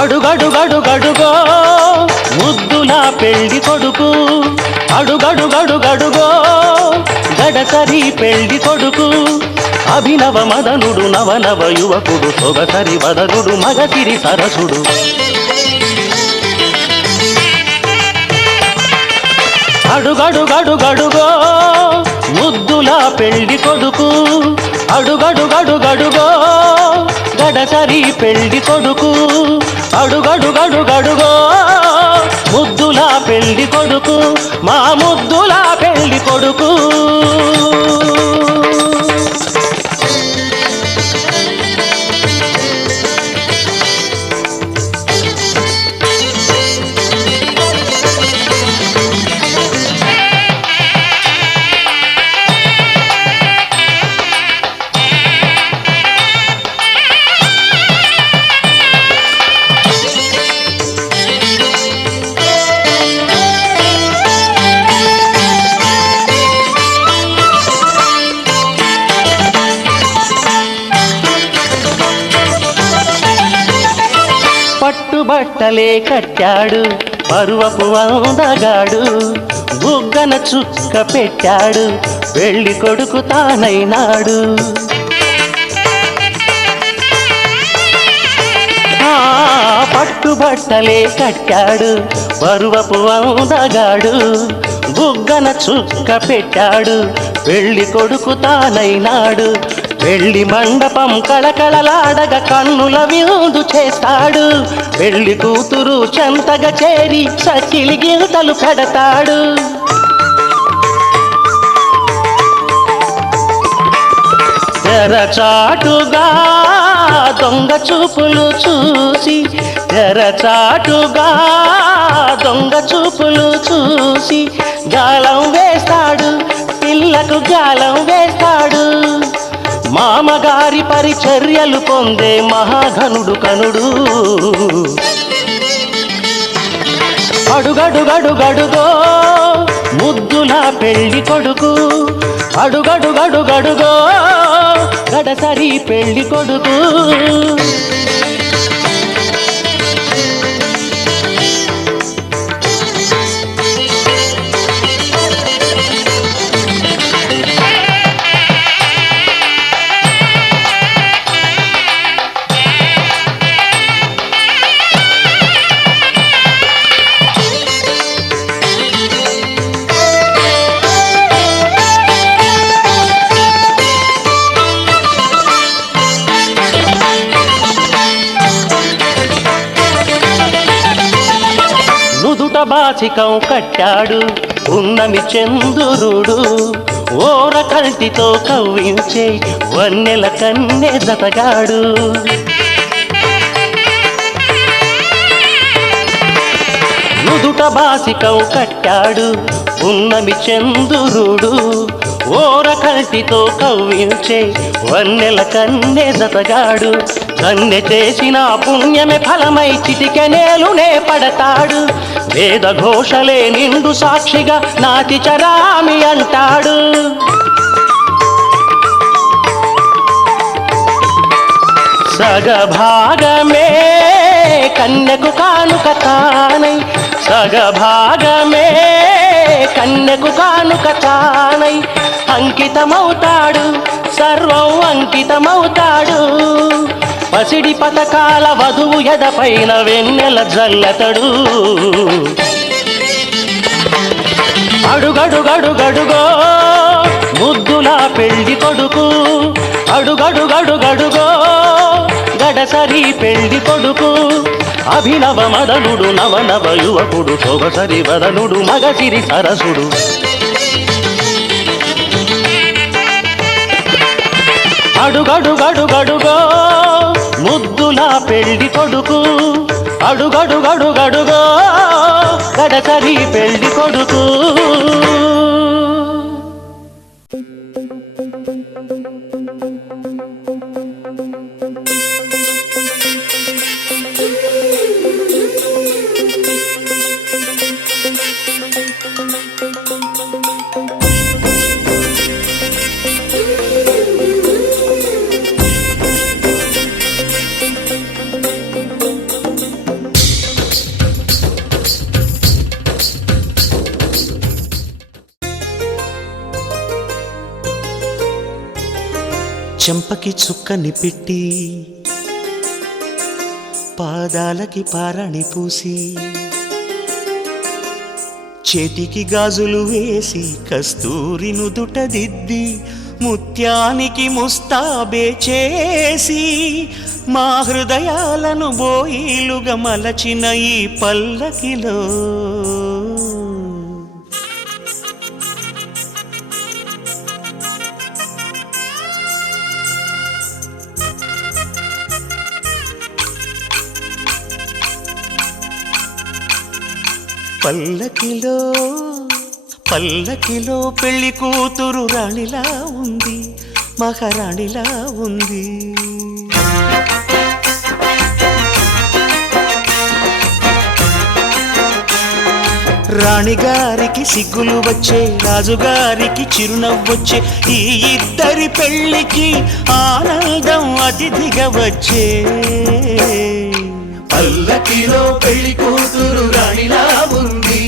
అడుగడుగడుగడుగో ముద్దుల పెళ్లి కొడుకు, అడుగడుగడుగడుగో గడసరి పెళ్లి కొడుకు. అభినవ మదనుడు నవనవ యువకుడు, సొగసరి వదనుడు మగసిరి సరసుడు. అడుగడుగడుగడుగో ముద్దుల పెళ్లి కొడుకు, అడుగడుగడుగడుగో గడసరి పెళ్లి కొడుకు. అడుగడుగడుగడుగో ముద్దుల పెళ్లి కొడుకు, మా ముద్దుల పెళ్లి కొడుకు. పట్టుబట్టలే కట్టాడు పరువపు అందగాడు, బుగ్గన చుక్క పెట్టాడు పెళ్లి కొడుకు తానైనాడు. పట్టుబట్టలే కట్టాడు పరువపు అందగాడు, బుగ్గన చుక్క పెట్టాడు పెళ్లి కొడుకు తానైనాడు. పెళ్లి మండపం కళకళలాడగ కన్నుల విందు చేస్తాడు, పెళ్లి కూతురు చెంతగా చేరి సచిలి గిల్తలు పెడతాడు. తెరచాటుగా దొంగ చూపులు చూసి, తెరచాటుగా దొంగ చూపులు చూసి గాలం వేస్తాడు, పిల్లకు గాలం వేస్తాడు. మామగారి పరిచర్యలు పొందే మహాఘనుడు కనుడు. అడుగడుగడుగడుగో ముద్దుల పెళ్లి కొడుకు, అడుగడుగడుగడుగో గడసరి పెళ్లి కొడుకు. బాచికం కట్టాడు ఉన్నమి చంద్రుడు, ఓర కంటితో కవ్వించే వన్నెల కన్నె జతగాడు. నుదుట బాసికం కట్టాడు ఉన్నమి చంద్రుడు, ఓర కంటితో కవ్వించే వన్నెల కన్నె జతగాడు. కన్నె చేసిన పుణ్యమే ఫలమై చిటికెనేలునే పడతాడు, వేద ఘోషలే నిండు సాక్షిగా నాతి చరామి అంటాడు. సగభాగమే కన్యకు కానుక తానై, సగభాగమే కన్యకు కానుక తానై అంకితమవుతాడు, సర్వం అంకితమవుతాడు. పసిడి పతకాల వధువు ఎదపైన వెన్నెల జల్లతడు. అడుగడుగడుగడుగో ముద్దుల పెళ్లి కొడుకు, అడుగడుగడుగడుగో గడసరి పెళ్లి కొడుకు. అభినవ మదనుడు నవనవ యువకుడు, సొగసరి వదనుడు మగసిరి సరసుడు. అడుగడుగడుగడుగో ముద్దుల పెళ్లి కొడుకు, అడుగడుగడుగడుగో గడసరి పెళ్లి కొడుకు. చెంపకి చుక్కని పెట్టి పాదాలకి పారాణి పూసి చేతికి గాజులు వేసి కస్తూరి నుదుట దిద్ది ముత్యానికి ముస్తాబే చేసి మా హృదయాలను బోయిలుగా మలచిన ఈ పల్లకిలో పల్లకిలో పల్లకిలో పెళ్లి కూతురు రాణిలా ఉంది, మహారాణిలా ఉంది. రాణిగారికి సిగ్గులు వచ్చే, రాజుగారికి చిరునవ్వొచ్చే, ఈ ఇద్దరి పెళ్లికి ఆనందం అతిథిగా వచ్చే. పల్లకిలో పెళ్లి కూతురు రాణిలా ఉంది,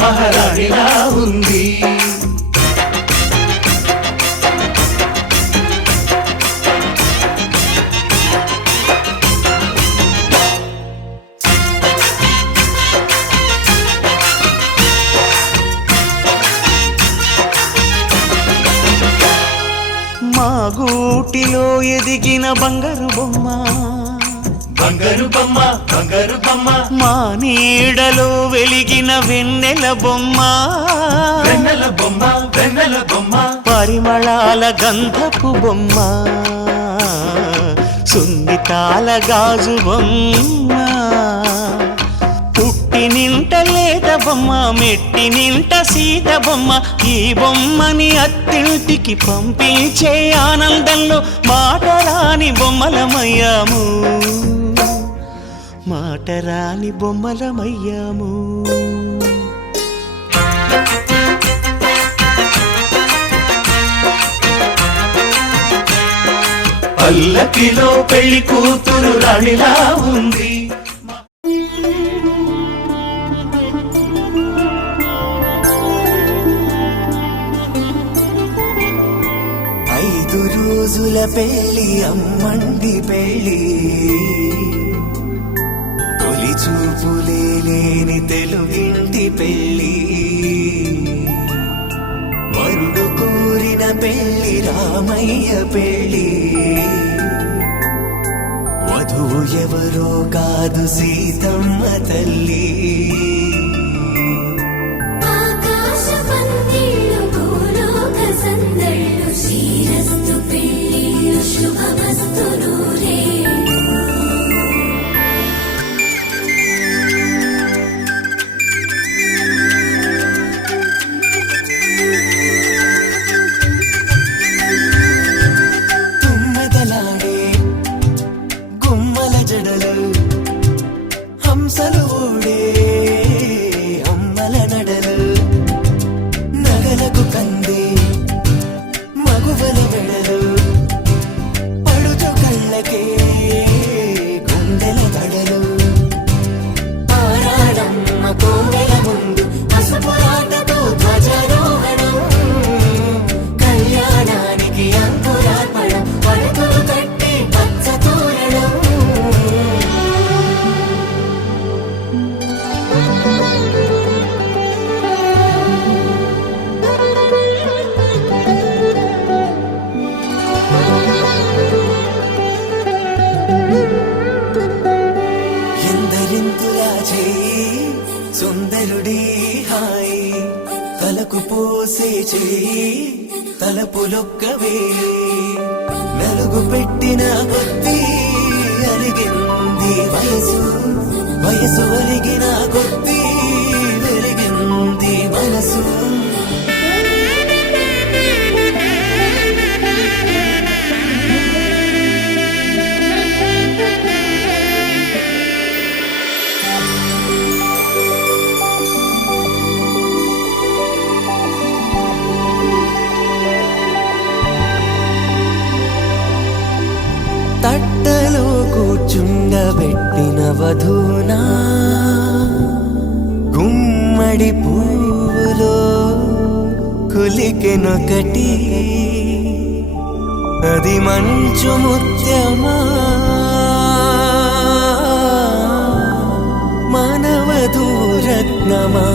మహారాణిలా ఉంది. మా గూటిలో ఎదిగిన బంగారు బొమ్మ, బంగారు బొమ్మ, బంగారు బొమ్మ. మా నీడలో వెలిగిన వెన్నెల బొమ్మ, వెన్నెల బొమ్మ, వెన్నెల బొమ్మ. పరిమళాల గంధపు బొమ్మ, సున్నితాల గాజు బొమ్మ. పుట్టి నింట లేత బొమ్మ, మెట్టి నింట సీత బొమ్మ. ఈ బొమ్మని అత్తింటికి పంపించే ఆనందంలో మాటరాని బొమ్మలమయ్యాము, మాటరాని బొమ్మలమయ్యాము. పల్లకిలో పెళ్లి కూతురు రాణిలా ఉంది. ఐదు రోజుల పెళ్లి అమ్మండి పెళ్లి, తొలి చూపులే లేని తెలుగింటి పెళ్లి. వరుడు కోరిన పెళ్లి రామయ్య పెళ్లి, వధువు ఎవరో కాదు సీతమ్మ తల్లి. హంసలు ఊడే అమ్మల నడలు, నగలకు కంది మగువల మెడలు, పడుచు కళ్ళకే గుండెల తడలు. ఆరాడమ్మ కోవెల ముందు పసుపురాటతో ధ్వజారోహణం, కళ్యాణానికి అంకురార్పణం, పడకలు కట్టి పచ్చ తోరణం. ఎందరింతులా చేయి సుందరుడి హాయి, తలకు పోసే చేయి తలపులొక్కవే. నలుగు పెట్టిన కొద్దీ అలిగింది వయసు, వయసు ఒలిగిన కొద్దీ వెలిగింది మనసు. తట్టలో కూర్చుండబెట్టిన వధూనా, గుమ్మడి పువ్వులో కులికెనొకటి. అది మంచు ముత్యమా మానవధూరత్నమా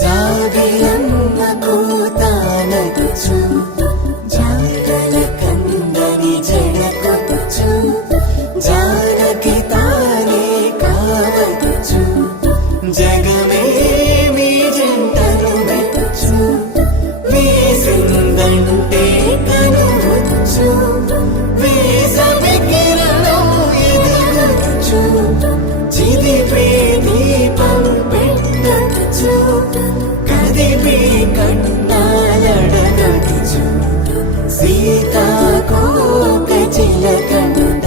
జాబిలమ్మ కూతానదుచు జాగల కందని జడకొచ్చు జానకి తానే కావదుచు జగమే మీ జంటను మెచ్చు వేసిందంటే కనువచ్చు వేసవి కిరణం ఎదుగొచ్చు చిదిపే దీపం పెట్టచ్చు కదిపే కన్నాలడగచ్చు సీతాకోక చిలకనుట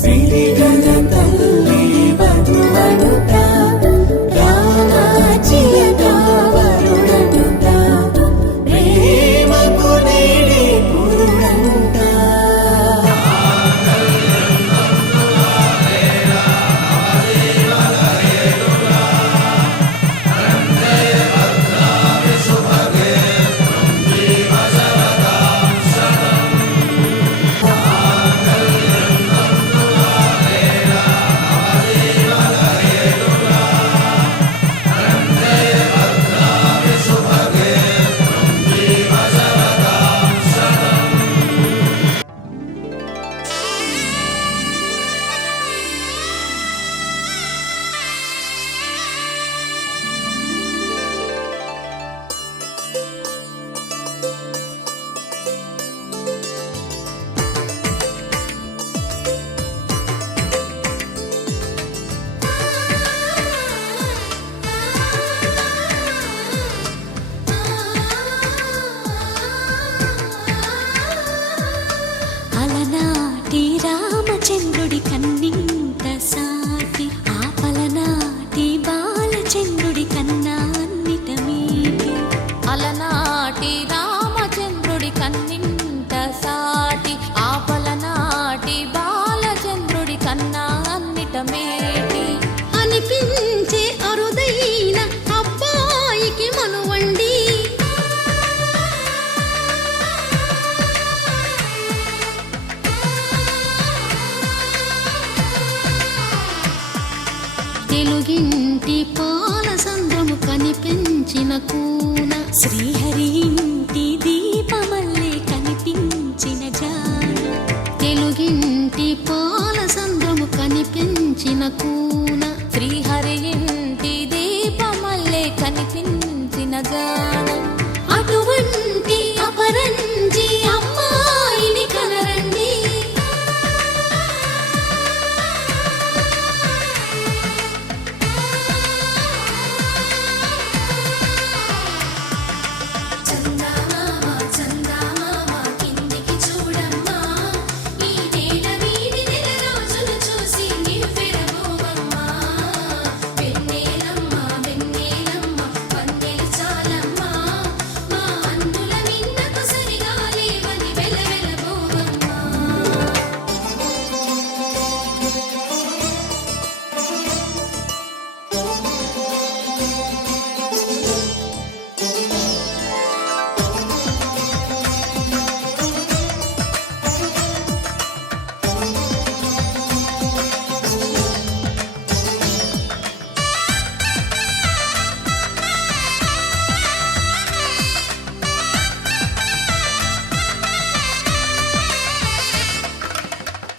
సిరిగల తల్లి వధువనుట రామాచిలక వరుడనుట ప్రేమకు నేడే పురుడంట అలనాటి రామచంద్రుడి కన్నింత సాటి ఆపలనాటి బాలచంద్రుడి కన్నా అన్నిట మీటి అలనాటి రామచంద్రుడి కన్నింత సాటి ఆపలనాటి బాలచంద్రుడి కన్నా అన్నిట మేటి అనిపించే అరుదైన అబ్బాయికి మనువండి తెలుగింటి పాలసంద్రము కనిపించిన కూన శ్రీహరి ఇంటి దీపమల్లే కనిపించిన జాన తెలుగింటి పాలసంద్రము కనిపించిన కూన శ్రీహరి ఇంటి దీపమల్లే కనిపించిన గానం అటువంటి అపరంజి అమ్మాయిని కనరండి చందమామ చందమామ కిందికి చూడమ్మా ఈ నేల వీడి నెల రోజులు చూసి నివ్వెరబోవమ్మా వెన్నెలమ్మ వెన్నెలమ్మ వన్నెలు చాలమ్మా మా అందుల మిన్నకు సరిగా లేవని వెలవెలబోవమ్మా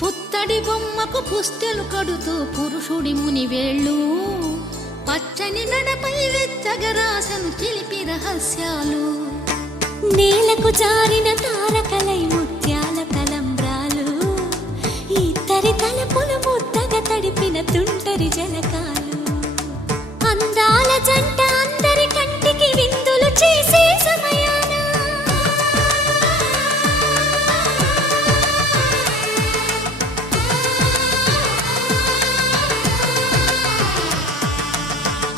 పుత్తడి బొమ్మకు పుస్తెలు కడుతూ పురుషుడి ముని వేళ్ళు పచ్చని నడపై వెచ్చగరాసను చిలిపి రహస్యాలు నేలకు జారిన తారకలై ముత్యాల తలంబ్రాలు ఇద్దరి తలపులు ముద్దగా తడిపిన తుంటరి జలకాలు అందాల జంట అందరి కంటికి విందులు చేసే సమయాన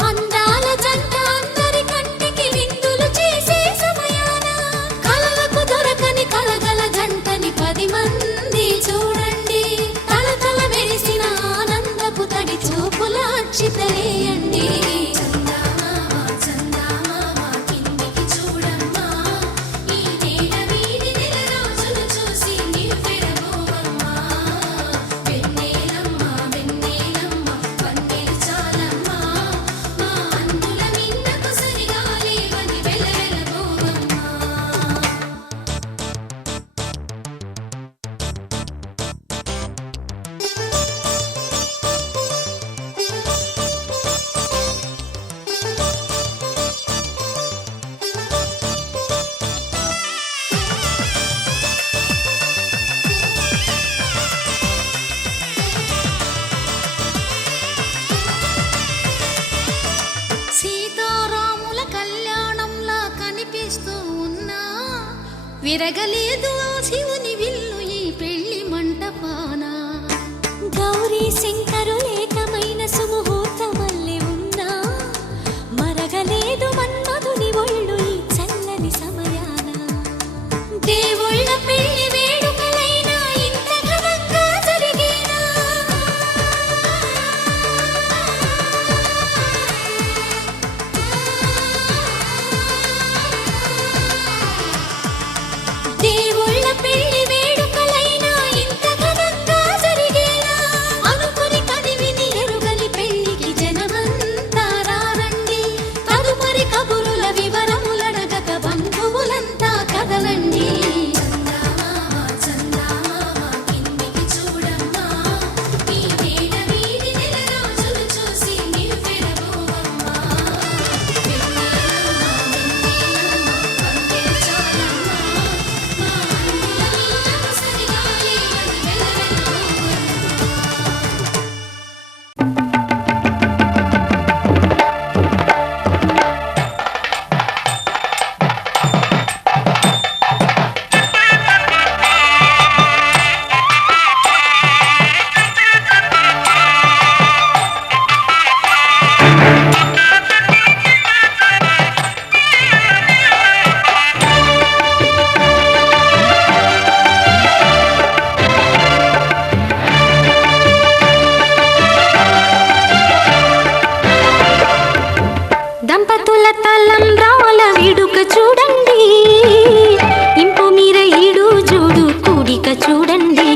అందాల జంట అందరి కంటికి విందులు చేసే సమయాన కలలకు దొరకని కలగల జంటని 10 మంది చూడండి తలతల మెరిసిన ఆనందపు తడి విరగలేదు ఆ శివుని విల్లు ఈ పెళ్లి మంటపాన. గౌరీ శంకరు ఏకమైన సుముహూర్తమల్లె ఉన్నా మరగలేదు మన్మధుని ఒళ్ళు ఈ చల్లని సమయాన. దేవుళ్ళ పెళ్లి వేడుకలైనా ఇంత ఘనంగా జరిగేనా? దేవుళ్ళ పెళ్లి వేడుకలైనా ఇంత ఘనంగా జరిగేనా? అనుకుని కదివిని ఎరుగని పెళ్లికి జనమంతా రారండి. తదుపరి కబురుల వివరములడగక బంధువులంతా కదలండి. చందమామ చందమామ కిందికి చూడమ్మా, ఈ వేళ వీడి నెల రోజులు చూసి నీవు పెరగోవమ్మా. వెన్నెలమ్మ పంటే చాలమ్మా, మా అన్నుల నీకు సరిగాలి అని వెలవెలబోవమ్మా. దంపతుల తలంబ్రాల విడుక చూడండి, ఇంపు మీర ఈడు చూడు కూడిక చూడండి.